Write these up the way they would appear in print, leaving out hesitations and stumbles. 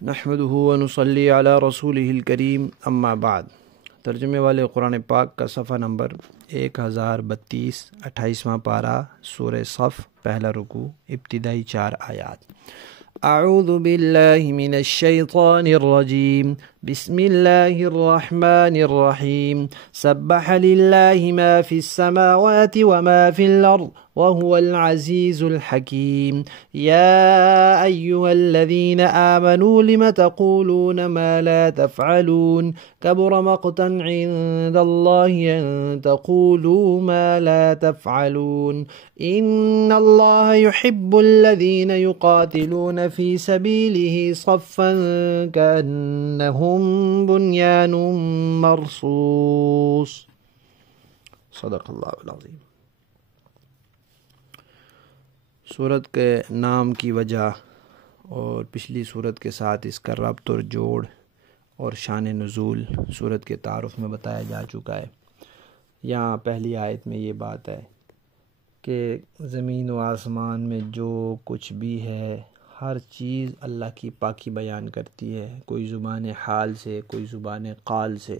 نحمدہ ونصلی علی رسولہ الکریم اما بعد۔ ترجمے والے قرآن پاک کا صفحہ نمبر 1032، 28واں پارہ، سورہ صف، پہلا رکوع، ابتدائی 4 آیات۔ اعوذ باللہ من الشیطان الرجیم، بسم اللہ الرحمن الرحیم۔ سبح للہ ما فی السماوات وما فی الارض وهو العزیز الحکیم۔ یا ایہا الذین آمنوا لم تقولون ما لا تفعلون کبر مقتا عند اللہ ان تقولوا ما لا تفعلون ان اللہ يحب الذین یقاتلون فی سبیلہ صفا کأنہم بنیان مرصوص۔ صدق اللہ العظیم۔ سورت کے نام کی وجہ اور پچھلی سورت کے ساتھ اس کا ربط اور جوڑ اور شان نزول سورت کے تعارف میں بتایا جا چکا ہے۔ یہاں پہلی آیت میں یہ بات ہے کہ زمین و آسمان میں جو کچھ بھی ہے ہر چیز اللہ کی پاکی بیان کرتی ہے، کوئی زبان حال سے، کوئی زبان قال سے،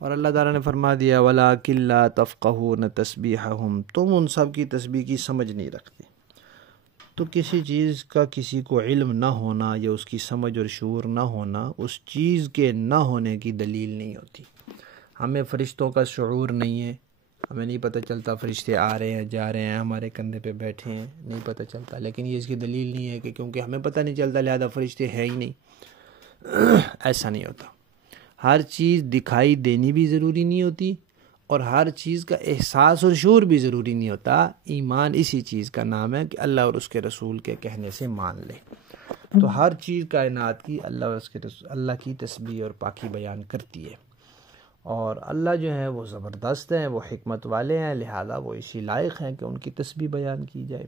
اور اللہ تعالیٰ نے فرما دیا وَلَٰكِن لَّا تَفْقَهُونَ تَسْبِيحَهُمْ، تم ان سب کی تسبیح کی سمجھ نہیں رکھتے۔ تو کسی چیز کا کسی کو علم نہ ہونا یا اس کی سمجھ اور شعور نہ ہونا اس چیز کے نہ ہونے کی دلیل نہیں ہوتی۔ ہمیں فرشتوں کا شعور نہیں ہے، ہمیں نہیں پتہ چلتا فرشتے آ رہے ہیں جا رہے ہیں ہمارے کندھے پہ بیٹھے ہیں، نہیں پتہ چلتا، لیکن یہ اس کی دلیل نہیں ہے کہ کیونکہ ہمیں پتہ نہیں چلتا لہذا فرشتے ہیں ہی نہیں۔ ایسا نہیں ہوتا۔ ہر چیز دکھائی دینی بھی ضروری نہیں ہوتی اور ہر چیز کا احساس اور شعور بھی ضروری نہیں ہوتا۔ ایمان اسی چیز کا نام ہے کہ اللہ اور اس کے رسول کے کہنے سے مان لے۔ تو ہر چیز کائنات کی اللہ اور اس کے رسول اللہ کی تسبیح اور پاکی بیان کرتی ہے، اور اللہ جو ہے وہ زبردست ہیں، وہ حکمت والے ہیں، لہذا وہ اسی لائق ہیں کہ ان کی تسبیح بیان کی جائے۔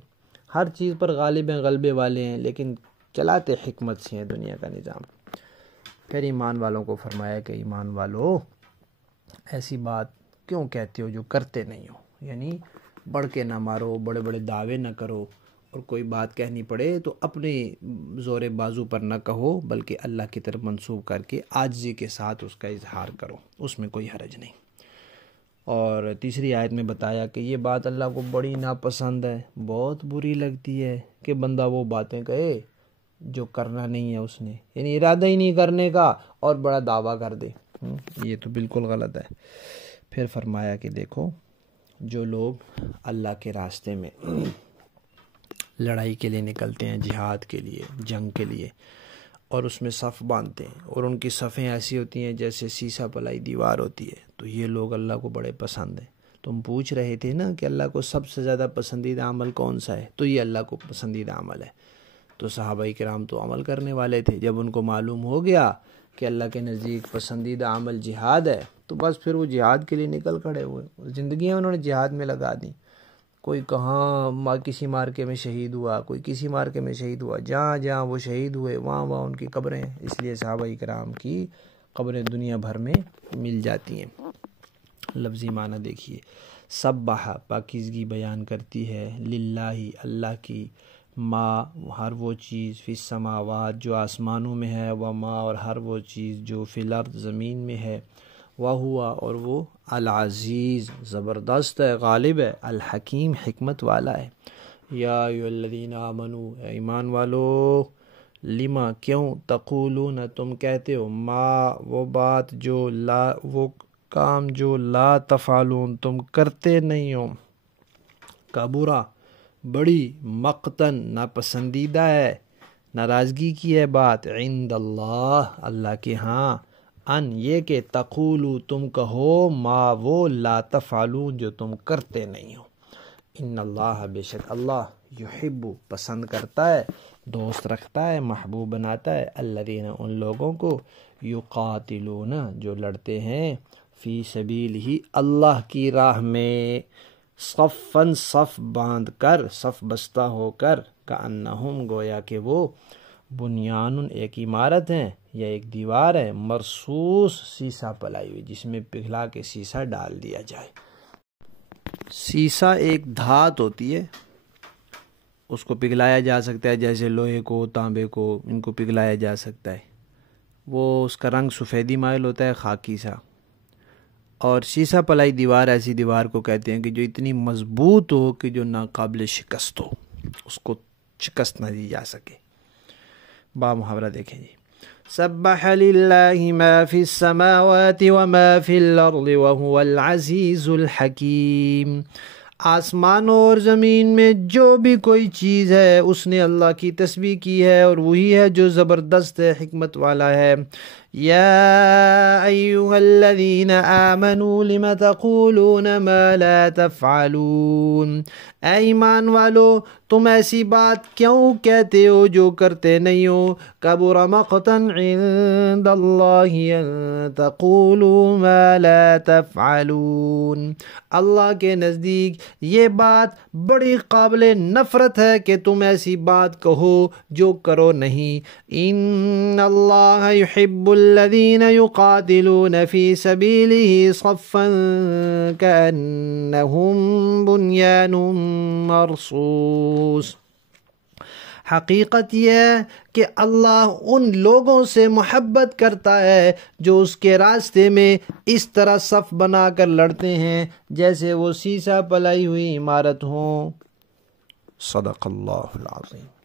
ہر چیز پر غالب ہیں، غلبے والے ہیں، لیکن چلاتے حکمت سے ہیں دنیا کا نظام۔ پھر ایمان والوں کو فرمایا کہ ایمان والو ایسی بات کیوں کہتے ہو جو کرتے نہیں ہو، یعنی بڑھ کے نہ مارو، بڑے بڑے دعوے نہ کرو، اور کوئی بات کہنی پڑے تو اپنے زور بازو پر نہ کہو بلکہ اللہ کی طرف منسوب کر کے عاجزی کے ساتھ اس کا اظہار کرو، اس میں کوئی حرج نہیں۔ اور تیسری آیت میں بتایا کہ یہ بات اللہ کو بڑی ناپسند ہے، بہت بری لگتی ہے کہ بندہ وہ باتیں کہے جو کرنا نہیں ہے اس نے، یعنی ارادہ ہی نہیں کرنے کا اور بڑا دعویٰ کر دے، یہ تو بالکل غلط ہے۔ پھر فرمایا کہ دیکھو جو لوگ اللہ کے راستے میں لڑائی کے لیے نکلتے ہیں، جہاد کے لیے، جنگ کے لیے، اور اس میں صف باندھتے ہیں اور ان کی صفیں ایسی ہوتی ہیں جیسے سیسا پلائی دیوار ہوتی ہے، تو یہ لوگ اللہ کو بڑے پسند ہیں۔ تم پوچھ رہے تھے نا کہ اللہ کو سب سے زیادہ پسندیدہ عمل کون سا ہے، تو یہ اللہ کو پسندیدہ عمل ہے۔ تو صحابہ کرام تو عمل کرنے والے تھے، جب ان کو معلوم ہو گیا کہ اللہ کے نزدیک پسندیدہ عمل جہاد ہے تو بس پھر وہ جہاد کے لیے نکل کھڑے ہوئے، زندگیاں انہوں نے جہاد میں لگا دیں۔ کوئی کہاں کسی مارکے میں شہید ہوا، کوئی کسی مارکے میں شہید ہوا، جہاں جہاں وہ شہید ہوئے وہاں وہاں ان کی قبریں ہیں، اس لیے صحابہ کرام کی قبریں دنیا بھر میں مل جاتی ہیں۔ لفظی معنی دیکھیے، سبح پاکیزگی بیان کرتی ہے، للہ اللہ کی، ما ہر وہ چیز، فی السماوات جو آسمانوں میں ہے، وما اور ہر وہ چیز جو فی الارض زمین میں ہے، وہوا اور وہ العزیز زبردست ہے، غالب ہے، الحکیم حکمت والا ہے۔ یا ایھا الذین آمنو اے ایمان والو، لما کیوں، تقولون تم کہتے ہو، ما وہ بات جو لا وہ کام جو لا تفعلون تم کرتے نہیں ہو، کبرا بڑی، مقتن ناپسندیدہ ہے، ناراضگی کی ہے بات، عند اللہ اللہ کے ہاں، ان یہ کہ تقولو تم کہو، ما وہ لا تفعلون جو تم کرتے نہیں ہو۔ ان اللہ بے شک اللہ، یحب پسند کرتا ہے، دوست رکھتا ہے، محبوب بناتا ہے، الذین ان لوگوں کو، یقاتلون جو لڑتے ہیں، فی سبیلہ اللہ کی راہ میں، صفاً صف باندھ کر، صف بستہ ہو کر، کأنہم گویا کہ وہ، بنیان ایک عمارت ہے یا ایک دیوار ہے، مرصوص سیسا پلائی ہوئی جس میں پگھلا کے سیسا ڈال دیا جائے۔ سیسا ایک دھات ہوتی ہے اس کو پگھلایا جا سکتا ہے، جیسے لوہے کو، تانبے کو، ان کو پگھلایا جا سکتا ہے، وہ اس کا رنگ سفیدی مائل ہوتا ہے، خاکی سا۔ اور سیسا پلائی دیوار ایسی دیوار کو کہتے ہیں کہ جو اتنی مضبوط ہو کہ جو ناقابل شکست ہو، اس کو شکست نہ دی جا سکے۔ با محاورہ دیکھیں جی، سبح للہ ما فی السماوات وما فی الارض وهو العزیز الحکیم۔ آسمانوں اور زمین میں جو بھی کوئی چیز ہے اس نے اللہ کی تسبیح کی ہے، اور وہی ہے جو زبردست ہے، حکمت والا ہے۔ یا ایہا الذین آمنوا لم تقولون ما لا تفعلون۔ اے ایمان والو، تم ایسی بات کیوں کہتے ہو جو کرتے نہیں ہو؟ کبر مقتا عند اللہ ان تقولوا ما لا تفعلون۔ اللہ کے نزدیک یہ بات بڑی قابل نفرت ہے کہ تم ایسی بات کہو جو کرو نہیں۔ ان اللہ یحب الذین یقاتلون فی سبیلہ صفا کأنہم بنیان مرصوص۔ حقیقت یہ ہے کہ اللہ ان لوگوں سے محبت کرتا ہے جو اس کے راستے میں اس طرح صف بنا کر لڑتے ہیں جیسے وہ سیسا پلائی ہوئی عمارت ہوں۔ صدق اللہ العظیم۔